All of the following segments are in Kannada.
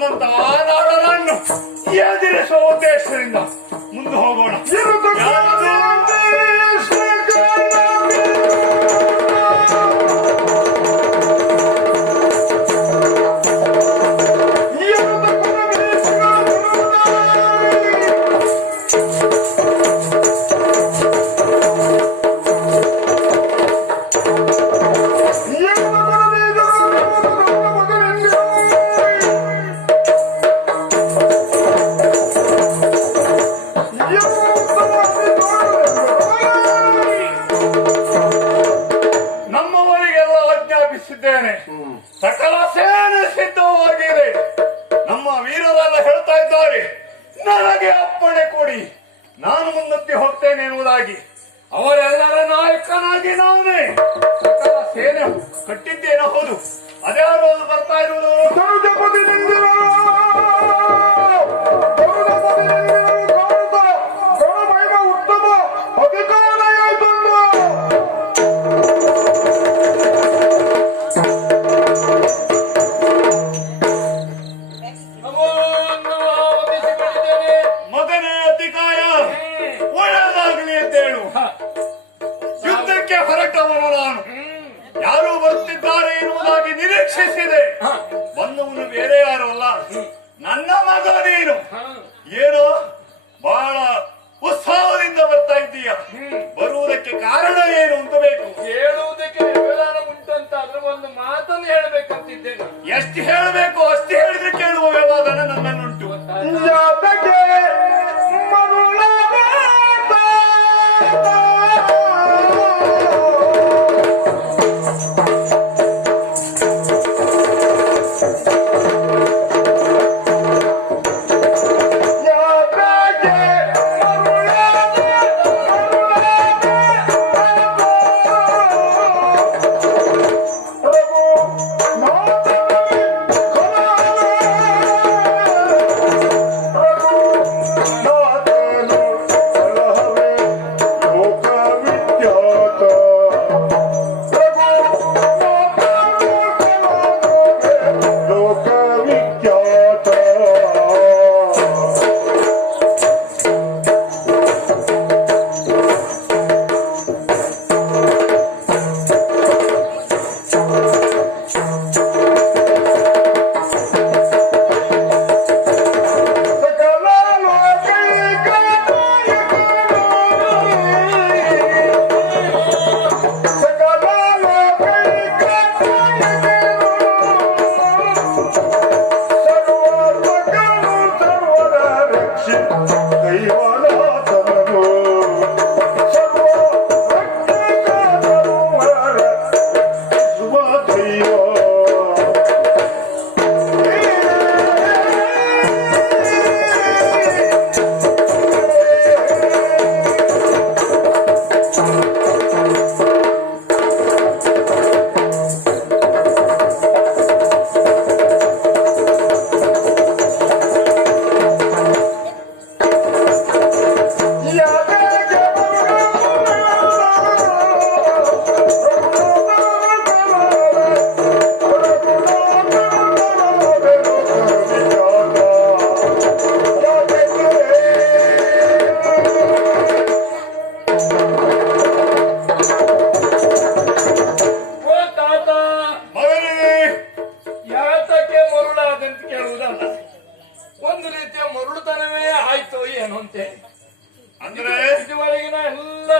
ಬಂದಂತಹ ನಾಡನನ್ನು ಎದುರಿಸುವ ಉದ್ದೇಶದಿಂದ ಮುಂದೆ ಹೋಗೋಣ. ಸಕಲ ಸೇನೆ ಸಿದ್ಧವಾಗಿದೆ. ನಮ್ಮ ವೀರರೆಲ್ಲ ಹೇಳ್ತಾ ಇದ್ದಾರೆ, ನನಗೆ ಅಪ್ಪಣೆ ಕೊಡಿ, ನಾನು ಮುನ್ನುಗ್ಗಿ ಹೋಗ್ತೇನೆ ಎನ್ನುವುದಾಗಿ. ಅವರೆಲ್ಲರ ನಾಯಕನಾಗಿ ನಾನೇ ಸಕಲ ಸೇನೆ ಕಟ್ಟಿದ್ದೇನೆ. ಹೌದು, ಅದ್ಯಾರು ಬರ್ತಾ ಇರುವುದು? ಹೊರಟವನು ನಾನು. ಯಾರು ಬರುತ್ತಿದ್ದಾರೆ ಎನ್ನುವುದಾಗಿ ನಿರೀಕ್ಷಿಸಿದೆ. ಬಂದವನು ಬೇರೆ ಯಾರು ಅಲ್ಲ, ನನ್ನ ಮಗ ನೀನು. ಏನೋ ಬಹಳ ಉತ್ಸಾಹದಿಂದ ಬರ್ತಾ ಇದ್ದೀಯ. ಬರುವುದಕ್ಕೆ ಕಾರಣ ಏನು ಅಂತ ಬೇಕು. ಹೇಳುವುದಕ್ಕೆ ವಿಧಾನ ಉಂಟು ಅಂತ ಅದ್ರ ಒಂದು ಮಾತನ್ನು ಹೇಳಬೇಕಂತಿದ್ದೇನೆ. ಎಷ್ಟು ಹೇಳಬೇಕು ಅಷ್ಟು ಹೇಳಿದ್ರೆ ಕೇಳುವ ವ್ಯವಹಾರ ನನ್ನನ್ನುಂಟು. ಅಂದ್ರೆ ಇದುವರೆಗಿನ ಎಲ್ಲ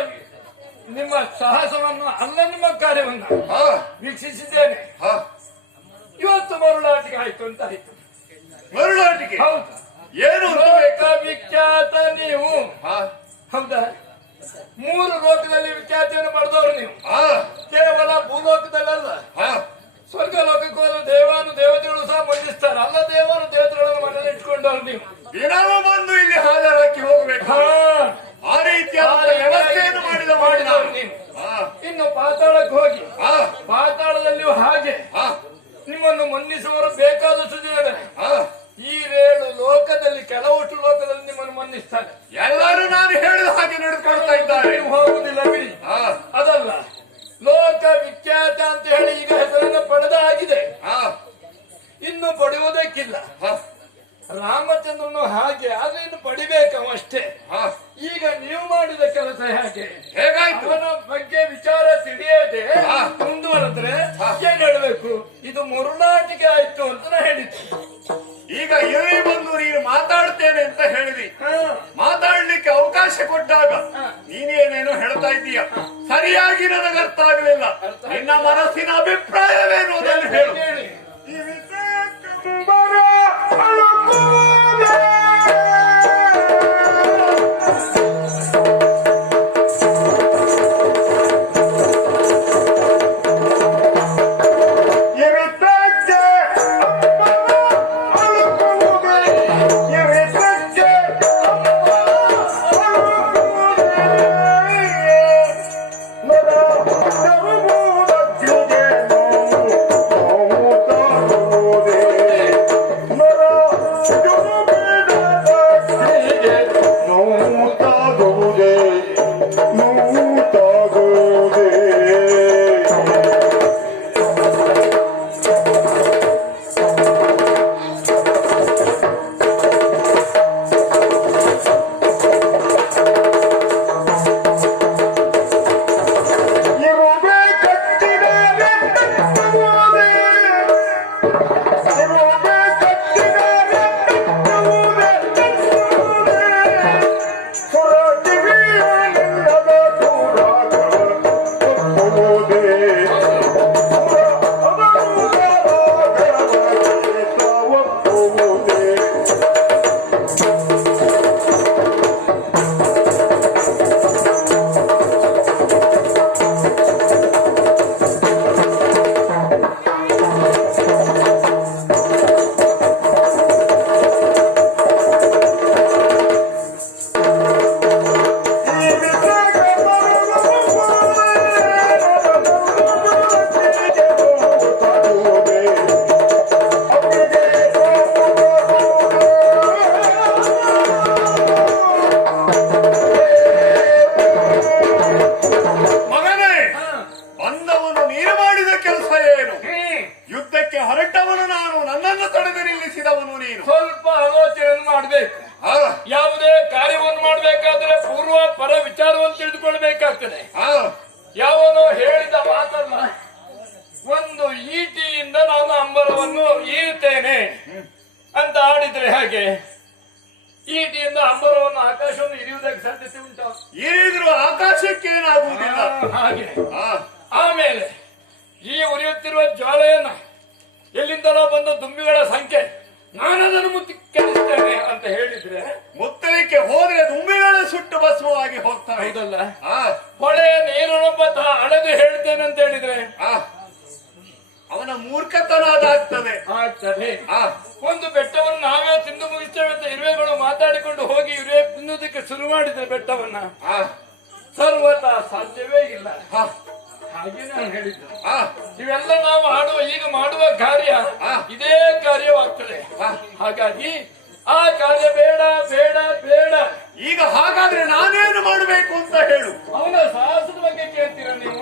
ನಿಮ್ಮ ಸಾಹಸವನ್ನು ಅಲ್ಲ ನಿಮ್ಮ ಕಾರ್ಯವನ್ನು ವೀಕ್ಷಿಸಿದ್ದೇನೆ. ಇವತ್ತು ಮರುಳಾಟಿಕೆ ಆಯ್ತು ಅಂತ ಆಯ್ತು. ಮರುಳಾಟಿಕೆ? ಹೌದು. ಏನು ವಿಖ್ಯಾತ ನೀವು? ಹೌದಾ? 3 ಲೋಕದಲ್ಲಿ ವಿಖ್ಯಾತಿಯನ್ನು ಪಡೆದವರು ನೀವು. ಕೇವಲ ಭೂಲೋಕದಲ್ಲ, ಸ್ವರ್ಗ ಲೋಕಕ್ಕೂ ದೇವಾನು ದೇವತೆಗಳು ಸಹ ಮಂಡಿಸ್ತಾರೆ. ಅಲ್ಲ, ದೇವಾನು ದೇವತೆಗಳನ್ನು ಮನೆಯಲ್ಲಿ ಇಟ್ಕೊಂಡವ್ರು ನೀವು. ದಿನವೂ ಬಂದು ಇಲ್ಲಿ ಹಾಜರಾಕಿ ಹೋಗ್ಬೇಕು. ಆ ರೀತಿಯಾದ ವ್ಯವಸ್ಥೆಯನ್ನು ಮಾಡಿದವರು ನೀವು. ಇನ್ನು ಪಾತಾಳಕ್ಕೆ ಹೋಗಿ ಪಾತಾಳದಲ್ಲಿಯೂ ಹಾಗೆ ನಿಮ್ಮನ್ನು ಮನ್ನಿಸುವವರು ಬೇಕಾದಷ್ಟು ಜನ. ಈ 7 ಲೋಕದಲ್ಲಿ ಕೆಲವಷ್ಟು ಲೋಕದಲ್ಲಿ ನಿಮ್ಮನ್ನು ಮನ್ನಿಸ್ತಾರೆ. ಎಲ್ಲರೂ ನಾನು ಹೇಳಿದ ಹಾಗೆ ನಡೆದುಕೊಳ್ತಾ ಇದ್ದಾರೆ. ನೀವು ಹೋಗುದಿಲ್ಲ ಬಿಡಿ. ಅದಲ್ಲ, ಲೋಕ ವಿಖ್ಯಾತ ಅಂತ ಹೇಳಿ ಈಗ ಹೆಸರನ್ನು ಪಡೆದ ಆಗಿದೆ, ಇನ್ನು ಪಡೆಯುವುದಕ್ಕಿಲ್ಲ. ರಾಮಚಂದ್ರನು ಹಾಗೆ ಅದನ್ನು ಪಡಿಬೇಕವ ಅಷ್ಟೇ. ಈಗ ನೀವು ಮಾಡಿದ ಕೆಲಸ ಹೇಗಾಯ್ತು? ಅವನ ಬಗ್ಗೆ ವಿಚಾರ ತಿಳಿಯದೆ ಮುಂದುವರೆದ್ರೆ ಏನ್ ಹೇಳ್ಬೇಕು? ಇದು ಮುರುನಾಟಿಗೆ ಆಯ್ತು ಅಂತ ನಾ ಹೇಳಿದ್ದೆ. ಈಗ ಇಲ್ಲಿ ಬಂದು ನೀನು ಮಾತಾಡ್ತೇನೆ ಅಂತ ಹೇಳಿದಿ. ಮಾತಾಡ್ಲಿಕ್ಕೆ ಅವಕಾಶ ಕೊಟ್ಟಾಗ ನೀನೇನೇನೋ ಹೇಳ್ತಾ ಇದ್ದೀಯ, ಸರಿಯಾಗಿ ನನಗೆ ಅರ್ಥ ಆಗಲಿಲ್ಲ. ನಿನ್ನ ಮನಸ್ಸಿನ ಅಭಿಪ್ರಾಯವೇನು ಅದನ್ನು ಹೇಳು. ಸ್ವಲ್ಪ ಆಲೋಚನೆ ಮಾಡಬೇಕು. ಯಾವುದೇ ಕಾರ್ಯವನ್ನು ಮಾಡಬೇಕಾದ್ರೆ ಪೂರ್ವ ಪರ ವಿಚಾರವನ್ನು ತಿಳಿದುಕೊಳ್ಬೇಕಾಗ್ತದೆ. ಯಾವನೋ ಹೇಳಿದ ಮಾತನ್ನ ಒಂದು ಈಟಿಯಿಂದ ನಾನು ಅಂಬರವನ್ನು ಈರ್ತೇನೆ ಅಂತ ಆಡಿದ್ರೆ ಹಾಗೆ ಈಟಿಯಿಂದ ಅಂಬರವನ್ನು ಆಕಾಶವನ್ನು ಇರಿಯುವುದಕ್ಕೆ ಸಾಧ್ಯತೆ ಉಂಟು? ಇರಿದ್ರು ಆಕಾಶಕ್ಕೆ ಏನಾಗುವುದಿಲ್ಲ ಹಾಗೆ. ಆಮೇಲೆ ಈ ಉರಿಯುತ್ತಿರುವ ಜ್ವಾಲೆಯನ್ನ ಎಲ್ಲಿಂದಲೋ ಬಂದ ದುಂಬಿಗಳ ಸಂಖ್ಯೆ ನಾನದನ್ನು ಮುತ್ತಿಕ್ಕಲಿಸ್ತೇನೆ ಅಂತ ಹೇಳಿದ್ರೆ ಮುತ್ತಲಿಕ್ಕೆ ಹೋದ್ರೆ ದುಂಬಿಗಳೇ ಸುಟ್ಟು ಭಸ್ಮವಾಗಿ ಹೋಗ್ತಾರೆ. ಹೌದಲ್ಲ? ಹೊಳೆಯ ನೀರನ್ನೊಬ್ಬ ಅಳೆದು ಹೇಳ್ತೇನೆ ಅಂತ ಹೇಳಿದ್ರೆ ಅವನ ಮೂರ್ಖತನ ಅದಾಗ್ತದೆ. ಒಂದು ಬೆಟ್ಟವನ್ನು ನಾವೇ ತಿಂದು ಮುಗಿಸ್ತೇವೆ ಅಂತ ಇರುವೆಗಳು ಮಾತಾಡಿಕೊಂಡು ಹೋಗಿ ಇರುವೆ ತಿನ್ನುವುದಕ್ಕೆ ಶುರು ಮಾಡಿದ್ರೆ ಬೆಟ್ಟವನ್ನ ಸರ್ವತಾ ಸಾಧ್ಯವೇ ಇಲ್ಲ. ಹಾಗೆ ನಾನು ಹೇಳಿದ್ದು ಇವೆಲ್ಲ ನಾವು ಈಗ ಮಾಡುವ ಕಾರ್ಯ ಇದೇ ಕಾರ್ಯವಾಗ್ತದೆ. ಹಾಗಾಗಿ ಆ ಕಾರ್ಯ ಬೇಡ ಬೇಡ ಬೇಡ. ಈಗ ಹಾಗಾದ್ರೆ ನಾನೇನು ಮಾಡಬೇಕು ಅಂತ ಹೇಳು. ಅವನ ಸಾಹಸದ ಬಗ್ಗೆ ಕೇಳ್ತೀರ ನೀವು?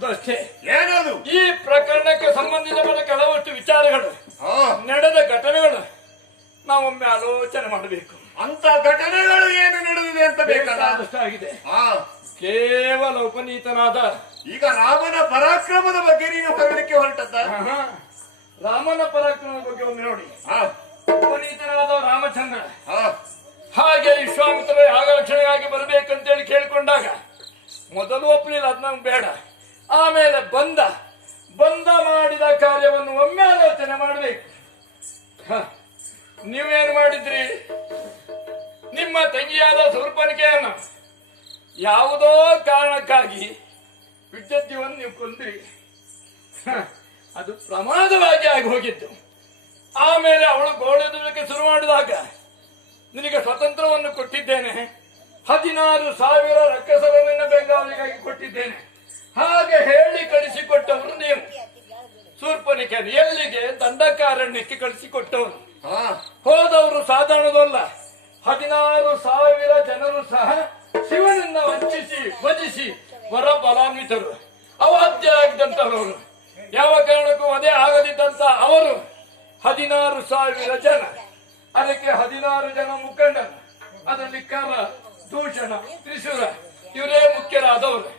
ಮಾಡುವುದಷ್ಟೇ. ಏನದು? ಈ ಪ್ರಕರಣಕ್ಕೆ ಸಂಬಂಧಿಸಿದ ಕೆಲವಷ್ಟು ವಿಚಾರಗಳು, ನಡೆದ ಘಟನೆಗಳು ನಾವೊಮ್ಮೆ ಆಲೋಚನೆ ಮಾಡಬೇಕು. ಅಂತ ಘಟನೆಗಳು ಏನು ನಡೆದಿದೆ ಅಂತ ಬೇಕಾದಷ್ಟಾಗಿದೆ. ಕೇವಲ ಉಪನೀತನಾದ ಈಗ ರಾಮನ ಪರಾಕ್ರಮದ ಬಗ್ಗೆ ನೀನು ಹೊರಲಿಕ್ಕೆ ಹೊರಟದ್ದ? ರಾಮನ ಪರಾಕ್ರಮದ ಬಗ್ಗೆ ಒಮ್ಮೆ ನೋಡಿ. ಉಪನೀತನಾದ ರಾಮಚಂದ್ರ ಹಾಗೆ ವಿಶ್ವಾಮಿತ್ರರು ಯಾಗರಕ್ಷಣೆಗಾಗಿ ಬರಬೇಕಂತೇಳಿ ಕೇಳಿಕೊಂಡಾಗ ಮೊದಲು ಒಪ್ಪಲಿಲ್ಲ, ಅದ್ ನಂಗೆ ಬೇಡ. ಆಮೇಲೆ ಬಂದ ಮಾಡಿದ ಕಾರ್ಯವನ್ನು ಒಮ್ಮೆ ಆಲೋಚನೆ ಮಾಡಬೇಕು. ನೀವೇನು ಮಾಡಿದ್ರಿ? ನಿಮ್ಮ ತಂಗಿಯಾದ ಶೂರ್ಪನಖೆಯನ್ನು ಯಾವುದೋ ಕಾರಣಕ್ಕಾಗಿ ವಿದ್ಯುದ್ಯವನ್ನು ನೀವು ಕೊಂದ್ರಿ. ಅದು ಪ್ರಮಾದವಾಗಿ ಆಗಿ ಹೋಗಿತ್ತು. ಆಮೇಲೆ ಅವಳು ಗೋಳೆದುಲಿಕ್ಕೆ ಶುರು ಮಾಡಿದಾಗ ನಿನಗೆ ಸ್ವತಂತ್ರವನ್ನು ಕೊಟ್ಟಿದ್ದೇನೆ, 16,000 ರಕ್ಕಸರನ್ನು ಬೆಂಗಾವಲಿಗಾಗಿ ಕೊಟ್ಟಿದ್ದೇನೆ, ಹಾಗೆ ಹೇಳಿ ಕಳಿಸಿಕೊಟ್ಟವರು ನೀವು. ಶೂರ್ಪನಖೆ ಎಲ್ಲಿಗೆ? ದಂಡಕಾರಣ್ಯಕ್ಕೆ ಕಳಿಸಿಕೊಟ್ಟವರು. ಹೋದವರು ಸಾಧಾರಣದಲ್ಲ, 16,000 ಜನರು ಸಹ ಶಿವನನ್ನ ವಂಚಿಸಿ ವಧಿಸಿ ವರ ಬಲಾನ್ವಿತರು, ಅವಾಧ್ಯ ಆಗಿದ್ದಂತವರು. ಯಾವ ಕಾರಣಕ್ಕೂ ವಧೆ ಆಗದಿದ್ದಂತ ಅವರು 16,000 ಜನ, ಅದಕ್ಕೆ 16 ಜನ ಮುಖಂಡರು, ಅದರಲ್ಲಿ ಕರ, ದೂಷಣ, ತ್ರಿಶೂಲ ಇವರೇ ಮುಖ್ಯರಾದವರು.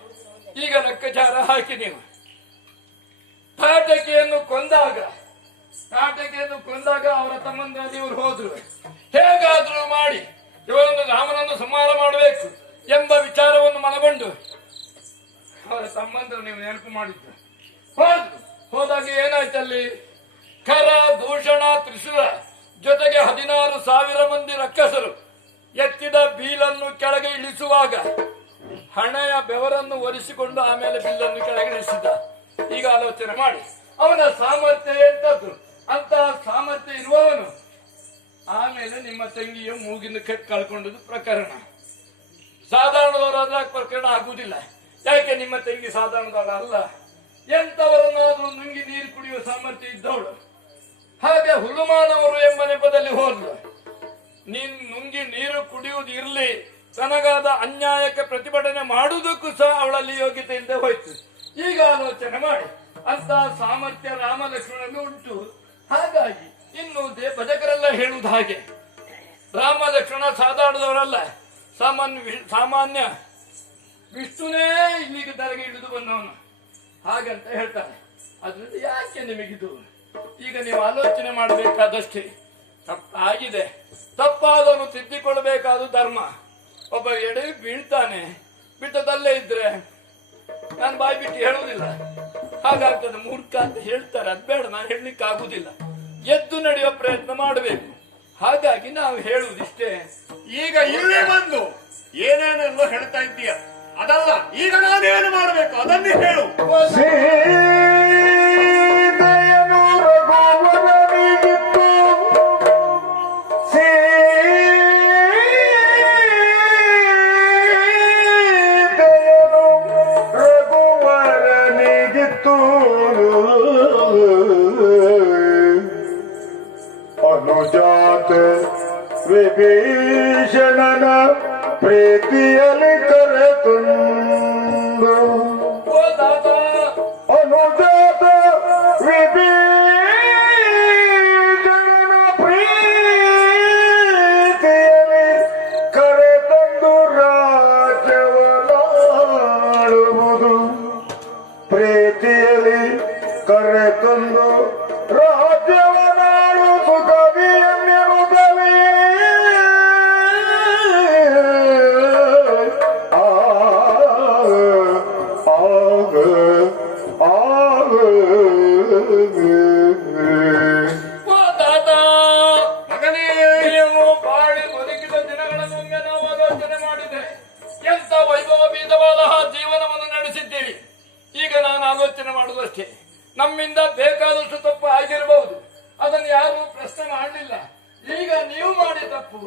ಈಗ ಲೆಕ್ಕಾಚಾರ ಹಾಕಿ ನೀವು ತಾಟಕಿಯನ್ನು ಕೊಂದಾಗ ಅವರ ತಮ್ಮಂದ್ರಲ್ಲಿ ಇವರು ಹೋದ್ರು. ಹೇಗಾದ್ರೂ ಮಾಡಿ ಇವರನ್ನು ರಾಮನನ್ನು ಸಂಹಾರ ಮಾಡಬೇಕು ಎಂಬ ವಿಚಾರವನ್ನು ಮನಗೊಂಡು ಅವರ ತಮ್ಮಂದರು ನೀವು ನೆನಪು ಮಾಡಿದ್ರು. ಹೋದಾಗ ಏನಾಯ್ತಲ್ಲಿ? ಖರ, ದೂಷಣ, ತ್ರಿಶೂಲ ಜೊತೆಗೆ 16,000 ಮಂದಿ ರಕ್ಕಸರು ಎತ್ತಿದ ಬೀಲನ್ನು ಕೆಳಗೆ ಇಳಿಸುವಾಗ ಹಣೆಯ ಬೆವರನ್ನು ಒರೆಸಿಕೊಂಡು ಆಮೇಲೆ ಬಿಲ್ಲನ್ನು ಕೆಳಗೆ ಇಳಿಸಿದ. ಈಗ ಆಲೋಚನೆ ಮಾಡಿ, ಅವನ ಸಾಮರ್ಥ್ಯ ಎಂತದ್ದು? ಅಂತ ಸಾಮರ್ಥ್ಯ ಇರುವವನು ಆಮೇಲೆ ನಿಮ್ಮ ತಂಗಿಯ ಮೂಗಿನ ಕಳ್ಕೊಂಡದ್ದು ಪ್ರಕರಣ. ಸಾಧಾರಣದವರಾದ್ರೆ ಪ್ರಕರಣ ಆಗುವುದಿಲ್ಲ. ಯಾಕೆ? ನಿಮ್ಮ ತಂಗಿ ಸಾಧಾರಣದವರ ಅಲ್ಲ, ಎಂತವರನ್ನಾದ್ರೂ ನುಂಗಿ ನೀರು ಕುಡಿಯುವ ಸಾಮರ್ಥ್ಯ ಇದ್ದವಳು. ಹಾಗೆ ಹುಳುಮಾನವರು ಎಂಬ ನೆಪದಲ್ಲಿ ಹೋದ್ಲು. ನೀನ್ ನುಂಗಿ ನೀರು ಕುಡಿಯುವುದು ಇರ್ಲಿ, ತನಗಾದ ಅನ್ಯಾಯಕ್ಕೆ ಪ್ರತಿಭಟನೆ ಮಾಡುವುದಕ್ಕೂ ಸಹ ಅವಳಲ್ಲಿ ಯೋಗ್ಯತೆ ಇಲ್ಲದೆ ಹೋಯ್ತು. ಈಗ ಆಲೋಚನೆ ಮಾಡಿ, ಅಂತ ಸಾಮರ್ಥ್ಯ ರಾಮ ಲಕ್ಷ್ಮಣನಲ್ಲಿ ಉಂಟು. ಹಾಗಾಗಿ ಇನ್ನು ಭಜಕರೆಲ್ಲ ಹೇಳುವುದು ಹಾಗೆ, ರಾಮ ಲಕ್ಷ್ಮಣ ಸಾಧಾರಣದವರಲ್ಲ, ಸಾಮಾನ್ಯ ವಿಷ್ಣುನೇ ಇಲ್ಲಿಗೆ ಧರೆಗೆ ಇಳಿದು ಬಂದವನು ಹಾಗಂತ ಹೇಳ್ತಾರೆ. ಅದರಿಂದ ಯಾಕೆ ನಿಮಗಿದು? ಈಗ ನೀವು ಆಲೋಚನೆ ಮಾಡಬೇಕಾದಷ್ಟೇ. ತಪ್ಪಾಗಿದೆ, ತಪ್ಪಾದವನು ತಿದ್ದಿಕೊಳ್ಳಬೇಕಾದ ಧರ್ಮ. ಒಬ್ಬ ಎಡೆ ಬೀಳ್ತಾನೆ, ಬಿಟ್ಟದಲ್ಲೇ ಇದ್ರೆ ನಾನು ಬಾಯಿ ಬಿಟ್ಟು ಹೇಳುವುದಿಲ್ಲ, ಹಾಗಾಗ್ತದೆ. ಮೂರ್ಖ ಅಂತ ಹೇಳ್ತಾರೆ, ಅದ್ ಬೇಡ, ನಾನು ಹೇಳಲಿಕ್ಕೆ ಆಗುದಿಲ್ಲ. ಎದ್ದು ನಡೆಯುವ ಪ್ರಯತ್ನ ಮಾಡಬೇಕು. ಹಾಗಾಗಿ ನಾವು ಹೇಳುವುದಿಷ್ಟೇ. ಈಗ ಇಲ್ಲೇ ಬಂದು ಏನೇನೆಲ್ಲ ಹೇಳ್ತಾ ಇದ್ದೀಯ ಅದಲ್ಲ, ಈಗ ನಾನೇನು ಮಾಡಬೇಕು ಅದನ್ನೇ ಹೇಳು. ಅನುಜಾತ ವಿಭೀಷಣನ ಪ್ರೀತಿಯಲ್ಲಿ ಕರೆತಂದು, ಅನುಜಾತ ವಿಭೀಷಣನ ಪ್ರೀತಿಯಲ್ಲಿ ಕರೆತಂದು ರಾಜ್ಯವನಾಳುವುದು, ಪ್ರೀತಿಯಲ್ಲಿ ಕರೆತಂದು ರಾಜ್ಯವನಾಳುವುದು ಕವಿಯನ್ನೆನುತ್ತಲೇ ಮಗನೇ, ನೀವು ಬಾಳಿ ಬದುಕಿದ ದಿನಗಳನ್ನೊಮ್ಮೆ ನಾವು ಆಲೋಚನೆ ಮಾಡಿದೆ. ಎಂತ ವೈಭವೀತವಾದ ಜೀವನವನ್ನು ನಡೆಸಿದ್ದೀರಿ. ಈಗ ನಾನು ಆಲೋಚನೆ ಮಾಡುವುದಷ್ಟೇ. ನಮ್ಮಿಂದ ಬೇಕಾದಷ್ಟು ತಪ್ಪು ಆಗಿರಬಹುದು, ಅದನ್ನು ಯಾರು ಪ್ರಶ್ನೆ ಮಾಡಲಿಲ್ಲ. ಈಗ ನೀವು ಮಾಡಿ ತಪ್ಪು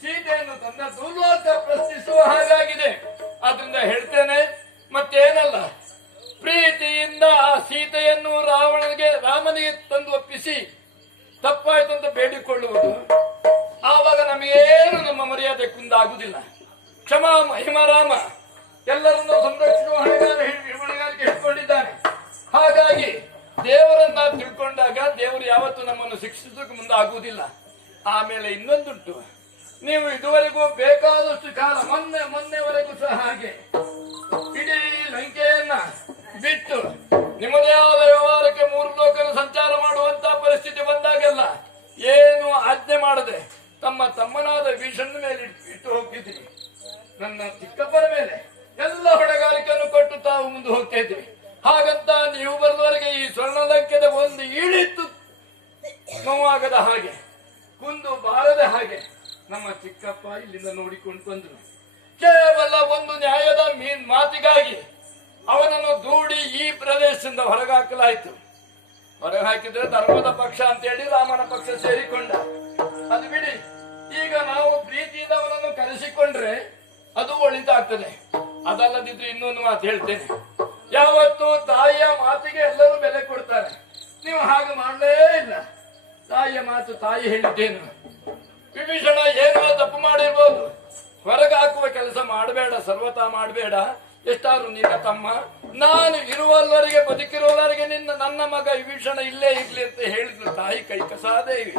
ಸೀತೆಯನ್ನು ತಂದ ದುರ್ಲೋಕ ಪ್ರಶ್ನಿಸುವ ಹಾಗಾಗಿದೆ. ಆದ್ರಿಂದ ಹೇಳ್ತೇನೆ, ಮತ್ತೇನಲ್ಲ, ಪ್ರೀತಿಯಿಂದ ಆ ಸೀತೆಯನ್ನು ರಾಮನಿಗೆ ತಂದು ಒಪ್ಪಿಸಿ ತಪ್ಪಾಯ್ತು ಅಂತ ಬೇಡಿಕೊಳ್ಳುವುದು, ಆವಾಗ ನಮಗೇನು ನಮ್ಮ ಮರ್ಯಾದೆ ಕುಂದಾಗುವುದಿಲ್ಲ. ಕ್ಷಮಾ ಮಹಿಮರಾಮ ಎಲ್ಲರನ್ನೂ ಸಂರಕ್ಷಿಸುವ ಹೊಣೆಗಾರಿಕೆ ಹಿಡ್ಕೊಂಡಿದ್ದಾನೆ. ಯಾವತ್ತು ನಮ್ಮನ್ನು ಶಿಕ್ಷಿಸಕ್ಕೆ ಮುಂದಾಗುವುದಿಲ್ಲ. ಆಮೇಲೆ ಇನ್ನೊಂದುಂಟು, ನೀವು ಇದುವರೆಗೂ ಬೇಕಾದಷ್ಟು ಕಾಲ ಮೊನ್ನೆವರೆಗೂ ಸಹ ಹಾಗೆ ಇಡೀ ಲಂಕೆಯನ್ನ ಬಿಟ್ಟು ನಿಮ್ಮದೇ ಆದ ವ್ಯವಹಾರಕ್ಕೆ 3 ಲೋಕದ ಸಂಚಾರ ಮಾಡುವಂತ ಪರಿಸ್ಥಿತಿ ಬಂದಾಗೆಲ್ಲ ಏನು ಆಜ್ಞೆ ಮಾಡದೆ ತಮ್ಮನಾದ ಭೀಷಣ ಮೇಲೆ ಇಟ್ಟು ಹೋಗ್ತಿದ್ದೀರಿ. ನನ್ನ ಚಿಕ್ಕಪ್ಪನ ಮೇಲೆ ಎಲ್ಲ ಹೊಣೆಗಾರಿಕೆಯನ್ನು ಕೊಟ್ಟು ತಾವು ಮುಂದೆ ಹೋಗ್ತಾ ಇದ್ದೀರಿ. ಹಾಗಂತ ನೀವು ಬರುವವರೆಗೆ ಈ ಸ್ವರ್ಣಲಂಕೆದ ಒಂದು ಈಳಿತ್ತು ನೋವಾಗದ ಹಾಗೆ, ಕುಂದು ಬಾರದ ಹಾಗೆ ನಮ್ಮ ಚಿಕ್ಕಪ್ಪ ಇಲ್ಲಿಂದ ನೋಡಿಕೊಂಡು ಬಂದರು. ಕೇವಲ ಒಂದು ನ್ಯಾಯದ ಮಾತಿಗಾಗಿ ಅವನನ್ನು ದೂಡಿ ಈ ಪ್ರದೇಶದಿಂದ ಹೊರಗಾಕಲಾಯಿತು. ಹೊರಗೆ ಹಾಕಿದ್ರೆ ಧರ್ಮದ ಪಕ್ಷ ಅಂತೇಳಿ ರಾಮನ ಪಕ್ಷ ಸೇರಿಕೊಂಡ. ಅದು ಬಿಡಿ, ಈಗ ನಾವು ಪ್ರೀತಿಯಿಂದ ಅವನನ್ನು ಕರೆಸಿಕೊಂಡ್ರೆ ಅದು ಒಳಿತಾಗ್ತದೆ. ಅದಲ್ಲದಿದ್ರೆ ಇನ್ನೊಂದು ಮಾತು ಹೇಳ್ತೇನೆ, ಯಾವತ್ತು ತಾಯಿಯ ಮಾತಿಗೆ ಎಲ್ಲರೂ ಬೆಲೆ ಕೊಡ್ತಾರೆ. ನೀವು ಹಾಗೆ ಮಾಡಲೇ ಇಲ್ಲ. ತಾಯಿಯ ಮಾತು ತಾಯಿ ಹೇಳಿದ್ದೇನು. ವಿಭೀಷಣ ಏನೋ ತಪ್ಪು ಮಾಡಿರ್ಬೋದು, ಹೊರಗೆ ಹಾಕುವ ಕೆಲಸ ಮಾಡಬೇಡ, ಸರ್ವತಾ ಮಾಡಬೇಡ. ಎಷ್ಟಾದ್ರು ನಿನ್ನ ತಮ್ಮ, ನಾನು ಇರುವವರೆಗೆ ಬದುಕಿರುವವರೆಗೆ ನನ್ನ ಮಗ ವಿಭೀಷಣ ಇಲ್ಲೇ ಇರ್ಲಿ ಅಂತ ಹೇಳಿದ್ರು ತಾಯಿ ಕೈಕಸಾದೇವಿ.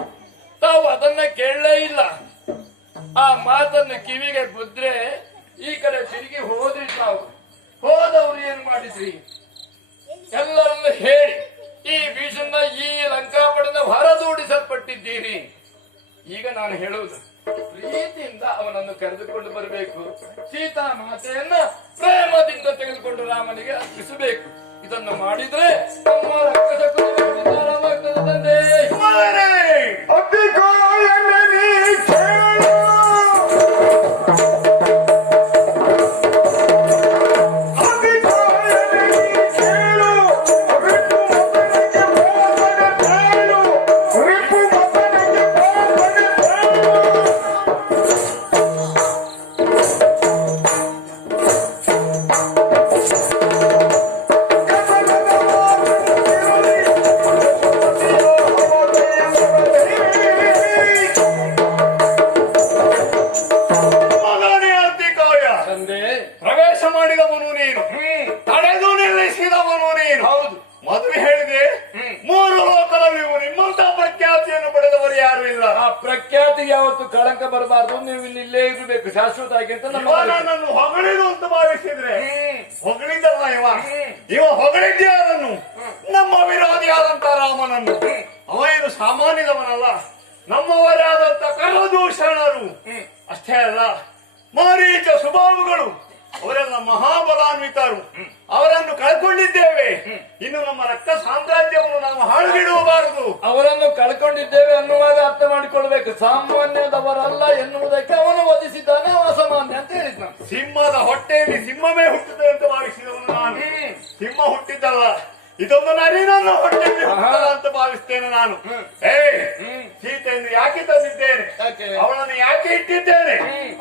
ತಾವು ಅದನ್ನ ಕೇಳಲೇ ಇಲ್ಲ. ಆ ಮಾತನ್ನು ಕಿವಿಗೆ ಬುದ್ರೆ ಈ ಕಡೆ ತಿರುಗಿ ಹೋದ್ರಿ. ತಾವು ಹೋದವ್ರು ಏನ್ ಮಾಡಿದ್ರಿ? ಎಲ್ಲರನ್ನು ಹೇಳಿ ಈ ಭೀಷಣ ಈ ಲಂಕಾಪುರದ ಹೊರದೂಡಿಸಲ್ಪಟ್ಟಿದ್ದೀರಿ. ಈಗ ನಾನು ಹೇಳುವುದು, ಪ್ರೀತಿಯಿಂದ ಅವನನ್ನು ಕರೆದುಕೊಂಡು ಬರಬೇಕು. ಸೀತಾ ಮಾತೆಯನ್ನ ಪ್ರೇಮದಿಂದ ತೆಗೆದುಕೊಂಡು ರಾಮನಿಗೆ ಅರ್ಪಿಸಬೇಕು. ಇದನ್ನು ಮಾಡಿದ್ರೆ ನಮ್ಮ ರಕ್ಷಸ ತಂದೆ ಪ್ರಖ್ಯಾತಿಗೆ ಯಾವತ್ತು ಕಳಂಕ ಬರಬಾರ್ದು. ನೀವು ಇಲ್ಲೇ ಇರಬೇಕು ಶಾಶ್ವತ ಆಗಿ ಅಂತ ನನ್ನನ್ನು ಹೊಗಳಿದು ಅಂತ ಭಾವಿಸಿದ್ರೆ ಹೊಗಳಿದ್ದಲ್ಲ ಇವ ಹೊಗಳಿದ್ಯಾರನ್ನು, ನಮ್ಮ ವಿರೋಧಿಯಾದಂತ ರಾಮನನ್ನು. ಅವ ಏನು ಸಾಮಾನ್ಯದವನಲ್ಲ, ನಮ್ಮವರಾದಂತ ಕರದೂಷಣರು. ಅಷ್ಟೇ ಅಲ್ಲ, ಮಾರೀಚ ಸ್ವಭಾವಗಳು ಅವರೆಲ್ಲ ಮಹಾಬಲಾನ್ವಿತರು. ಅವರನ್ನು ಕಳ್ಕೊಂಡಿದ್ದೇವೆ. ಇನ್ನು ನಮ್ಮ ರಕ್ತ ಸಾಮ್ರಾಜ್ಯವನ್ನು ನಾವು ಹಾಳುಗಿಡಬಾರದು. ಅವರನ್ನು ಕಳ್ಕೊಂಡಿದ್ದೇವೆ ಅನ್ನುವಾಗ ಅರ್ಥ ಮಾಡಿಕೊಳ್ಬೇಕು. ಸಾಮಾನ್ಯದವರಲ್ಲ ಎನ್ನುವುದಕ್ಕೆ ಅವನು ವಧಿಸಿದ್ದಾನೆ, ಅವನ ಅಸಾಮಾನ್ಯ ಅಂತ ಹೇಳಿದ್ನ. ಸಿಂಹದ ಹೊಟ್ಟೆಯಲ್ಲಿ ಸಿಂಹವೇ ಹುಟ್ಟಿದೆ ಅಂತ ಭಾವಿಸಿದವನು ನಾನು. ಸಿಂಹ ಹುಟ್ಟಿದ್ದಲ್ಲ, ಇದೊಂದು ನರಿನನ್ನು ಹೊಟ್ಟೆಯಲ್ಲಿ ಹುಟ್ಟಲ್ಲ ಅಂತ ಭಾವಿಸ್ತೇನೆ ನಾನು. ಸೀತೆಯನ್ನು ಯಾಕೆ ತಂದಿದ್ದೇನೆ, ಅವಳನ್ನು ಯಾಕೆ ಇಟ್ಟಿದ್ದೇನೆ,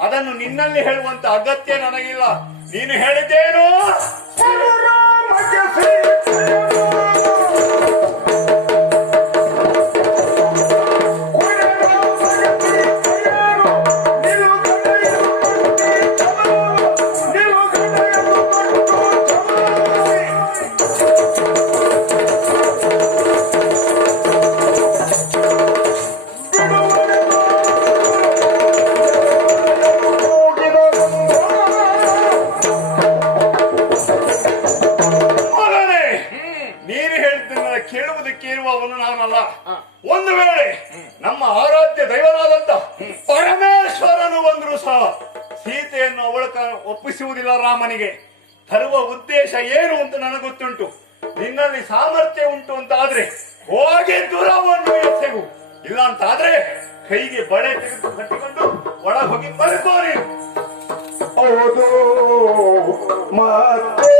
ಅದನ್ನು ನಿನ್ನಲ್ಲಿ ಹೇಳುವಂತ ಅಗತ್ಯ ನನಗಿಲ್ಲ. ನೀನು ಹೇಳಿದ್ದೇನು? ಕೇಳುವುದಕ್ಕೆ ಇರುವವನು ನಾನಲ್ಲ. ಒಂದು ವೇಳೆ ನಮ್ಮ ಆರಾಧ್ಯ ದೈವನಾದಂತ ಪರಮೇಶ್ವರನು ಬಂದರೂ ಸಹ ಸೀತೆಯನ್ನು ಅವಳ ಒಪ್ಪಿಸುವುದಿಲ್ಲ ರಾಮನಿಗೆ. ತರುವ ಉದ್ದೇಶ ಏನು ಅಂತ ನನಗೆ ಗೊತ್ತುಂಟು. ನಿನ್ನಲ್ಲಿ ಸಾಮರ್ಥ್ಯ ಉಂಟು ಅಂತ ಆದ್ರೆ ಹೋಗಿ ದೂರವನ್ನು ಎಸೆಗು, ಇಲ್ಲ ಅಂತ ಆದ್ರೆ ಕೈಗೆ ಬಳೆ ತೆಗೆದು ಕಟ್ಟಿಕೊಂಡು ಒಳಗೆ ಹೋಗಿ ಮಲ್ಕೋರಿ. ಹೌದು ಮತ್ತೆ